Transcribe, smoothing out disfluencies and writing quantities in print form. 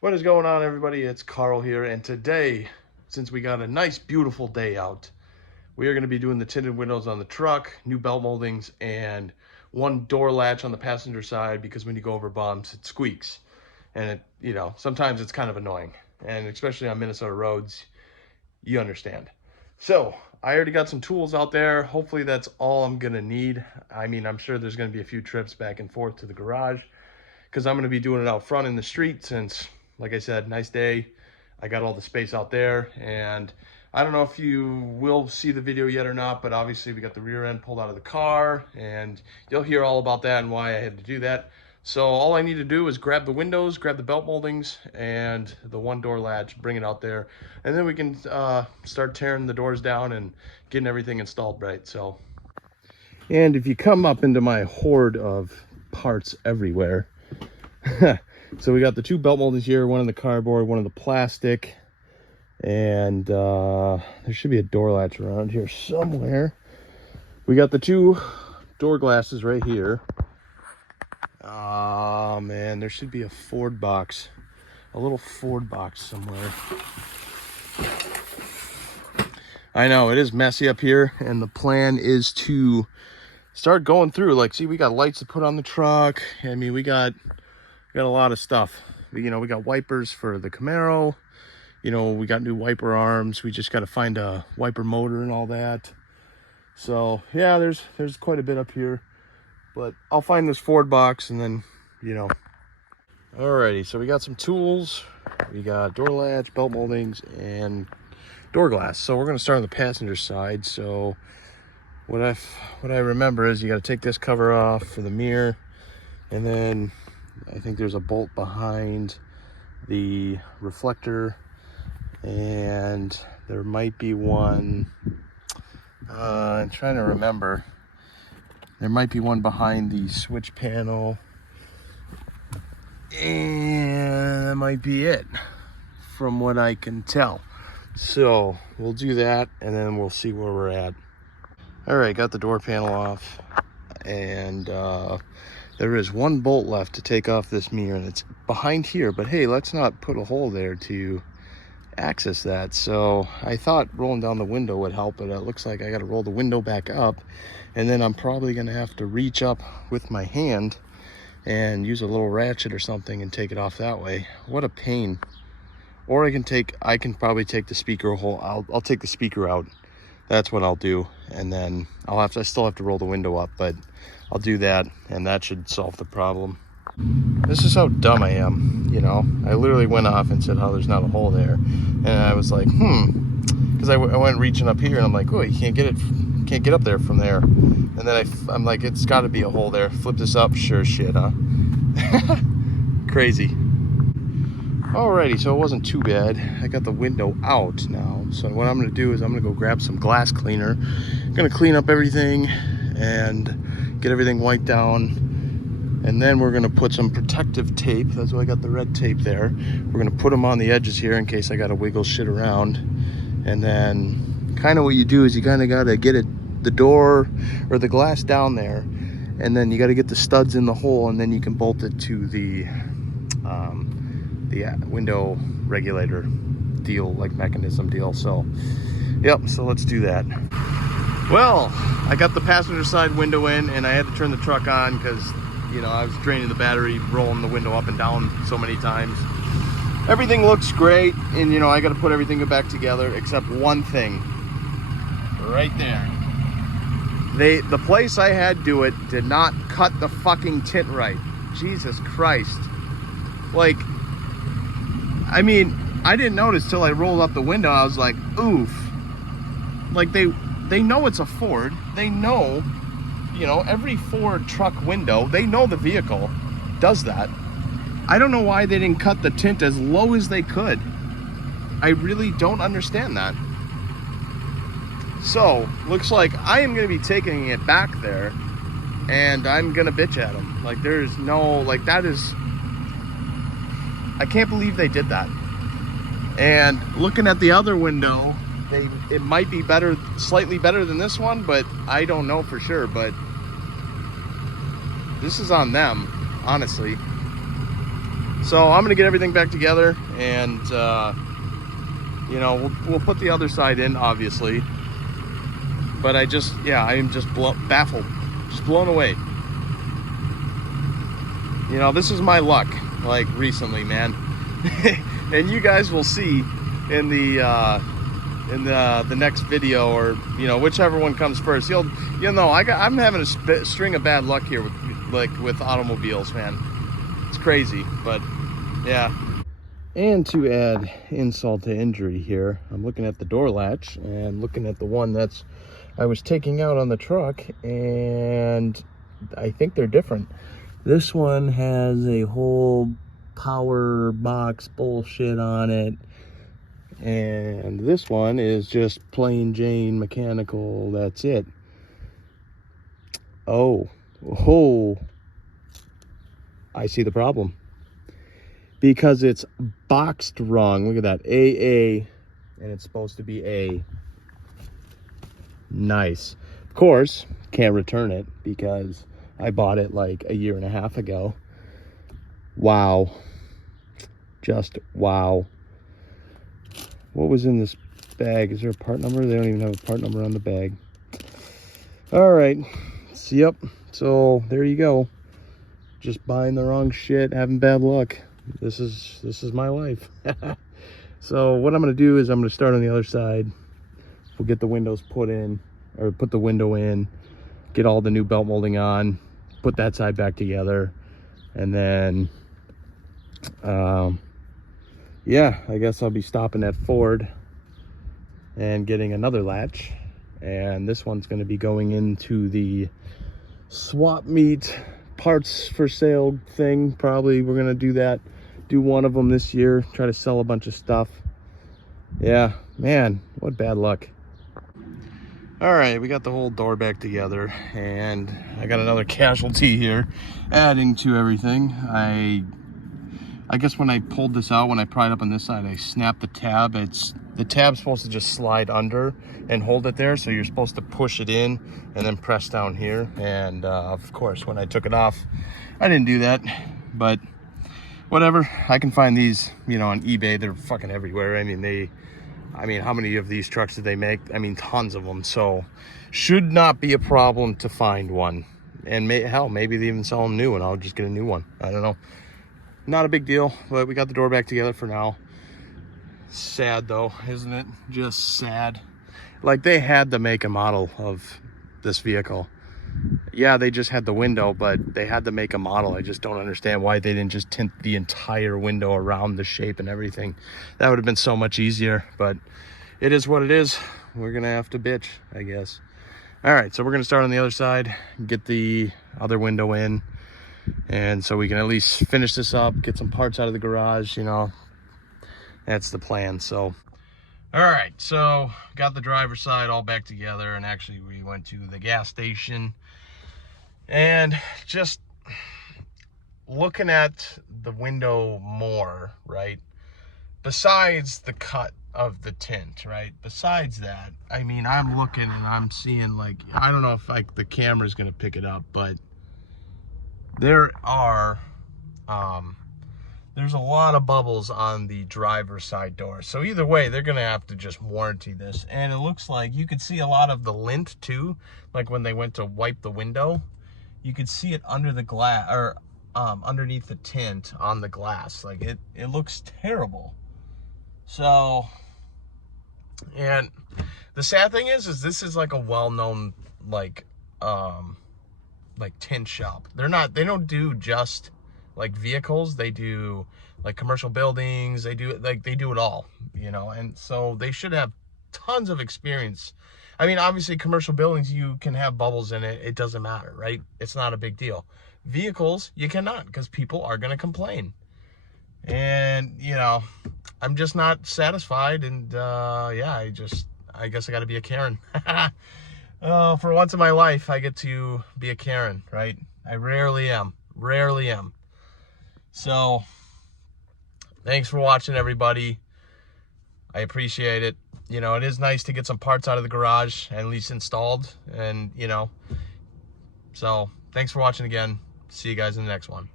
What is going on, everybody? It's Carl here, and today, since we got a nice, beautiful day out, we are going to be doing the tinted windows on the truck, new belt moldings, and one door latch on the passenger side because when you go over bumps, it squeaks. And sometimes it's kind of annoying. And especially on Minnesota roads, you understand. So, I already got some tools out there. Hopefully that's all I'm going to need. I mean, I'm sure there's going to be a few trips back and forth to the garage because I'm going to be doing it out front in the street since, like I said, nice day. I got all the space out there, and I don't know if you will see the video yet or not, but obviously we got the rear end pulled out of the car, and you'll hear all about that and why I had to do that. So all I need to do is grab the windows, grab the belt moldings, and the one door latch, bring it out there, and then we can start tearing the doors down and getting everything installed right. And if you come up into my horde of parts everywhere, so we got the two belt moldings here, one in the cardboard, one in the plastic, and there should be a door latch around here somewhere. We got the two door glasses right here. Oh man, there should be a Ford box, a little Ford box somewhere. I know it is messy up here, and the plan is to start going through, like, see, we got lights to put on the truck. I mean, we got a lot of stuff. We got wipers for the Camaro. We got new wiper arms. We just got to find a wiper motor and all that. So yeah, there's quite a bit up here, but I'll find this Ford box and then, Alrighty, so we got some tools. We got door latch, belt moldings, and door glass. So we're gonna start on the passenger side. So what I remember is you got to take this cover off for the mirror, and then I think there's a bolt behind the reflector, and there might be one, I'm trying to remember, there might be one behind the switch panel, and that might be it from what I can tell. So we'll do that, and then we'll see where we're at. All right, got the door panel off, and there is one bolt left to take off this mirror, and it's behind here, but hey, let's not put a hole there to access that. So I thought rolling down the window would help, but it looks like I got to roll the window back up, and then I'm probably going to have to reach up with my hand and use a little ratchet or something and take it off that way. What a pain. Or I can probably take the speaker hole. I'll take the speaker out. That's what I'll do, and then I still have to roll the window up, but I'll do that, and that should solve the problem. This is how dumb I am, I literally went off and said, oh, there's not a hole there, and I was like, because I went reaching up here, and I'm like, oh, you can't get up there from there, and then I'm like, it's got to be a hole there. Flip this up, sure shit, huh? Crazy. Alrighty, so it wasn't too bad. I got the window out now. So what I'm gonna do is I'm gonna go grab some glass cleaner. I'm gonna clean up everything and get everything wiped down. And then we're gonna put some protective tape. That's why I got the red tape there. We're gonna put them on the edges here in case I gotta wiggle shit around. And then kind of what you do is you kind of gotta get the door or the glass down there. And then you gotta get the studs in the hole, and then you can bolt it to the window regulator deal, like mechanism deal. So yep, so let's do that. Well, I got the passenger side window in, and I had to turn the truck on because I was draining the battery, rolling the window up and down so many times. Everything looks great, and I got to put everything back together except one thing right there. The place I had do it did not cut the fucking tint right. Jesus Christ. Like, I mean, I didn't notice till I rolled up the window. I was like, oof. Like, they know it's a Ford. They know, every Ford truck window, they know the vehicle does that. I don't know why they didn't cut the tint as low as they could. I really don't understand that. So, looks like I am going to be taking it back there, and I'm going to bitch at them. Like, there's no, like, that is... I can't believe they did that. And looking at the other window, it might be better, slightly better than this one, but I don't know for sure. But this is on them, honestly. So I'm gonna get everything back together, and you know, we'll put the other side in, obviously. But I am just baffled, just blown away. You know, this is my luck, like recently, man. And you guys will see in the next video, or you know, whichever one comes first. You'll know I'm having a string of bad luck here with automobiles, man. It's crazy, but yeah. And to add insult to injury here, I'm looking at the door latch and looking at the one I was taking out on the truck, and I think they're different. This one has a whole power box bullshit on it, and this one is just plain Jane mechanical. That's it. Oh, I see the problem, because it's boxed wrong. Look at that, AA, and it's supposed to be A. Nice. Of course, can't return it because I bought it like a year and a half ago. Wow. Just wow. What was in this bag? Is there a part number? They don't even have a part number on the bag. All right. Yep. So there you go. Just buying the wrong shit, having bad luck. This is my life. So what I'm going to do is I'm going to start on the other side. We'll get the windows put in, or put the window in, get all the new belt molding on, put that side back together, and then yeah, I guess I'll be stopping at Ford and getting another latch, and this one's going to be going into the swap meet parts for sale thing. Probably we're going to do one of them this year, try to sell a bunch of stuff. Yeah, man, what bad luck. All right, we got the whole door back together, and I got another casualty here adding to everything. I guess when I pulled this out, when I pried up on this side, I snapped the tab. The tab's supposed to just slide under and hold it there, so you're supposed to push it in and then press down here. And of course, when I took it off, I didn't do that, but whatever. I can find these, you know, on eBay. They're fucking everywhere. I mean, how many of these trucks did they make? I mean, tons of them. So should not be a problem to find one. And hell, maybe they even sell them new and I'll just get a new one. I don't know. Not a big deal, but we got the door back together for now. Sad though, isn't it? Just sad. Like, they had to make a model of this vehicle. Yeah, they just had the window, but they had to make a model. I just don't understand why they didn't just tint the entire window around the shape and everything. That would have been so much easier, but it is what it is. We're gonna have to bitch, I guess. All right, so we're gonna start on the other side, get the other window in, and so we can at least finish this up, get some parts out of the garage, you know. That's the plan. So all right, so got the driver's side all back together, and actually we went to the gas station, and just looking at the window more, right? Besides the cut of the tint, right? Besides that, I mean, I'm looking and I'm seeing, like, I don't know if like the camera's gonna pick it up, but there are there's a lot of bubbles on the driver's side door. So either way, they're gonna have to just warranty this. And it looks like you could see a lot of the lint too, like when they went to wipe the window, you could see it under the glass, or underneath the tint on the glass. Like it looks terrible. So, and the sad thing is this is like a well-known like tint shop. They don't do just like vehicles, they do like commercial buildings, they do it all, you know. And so they should have tons of experience. I mean, obviously commercial buildings, you can have bubbles in it, it doesn't matter, right? It's not a big deal. Vehicles, you cannot, because people are going to complain. And, you know, I'm just not satisfied. And yeah, I guess I got to be a Karen. For once in my life, I get to be a Karen, right? I rarely am. So thanks for watching, everybody. I appreciate it. You know, it is nice to get some parts out of the garage and at least installed, and you know, so thanks for watching again. See you guys in the next one.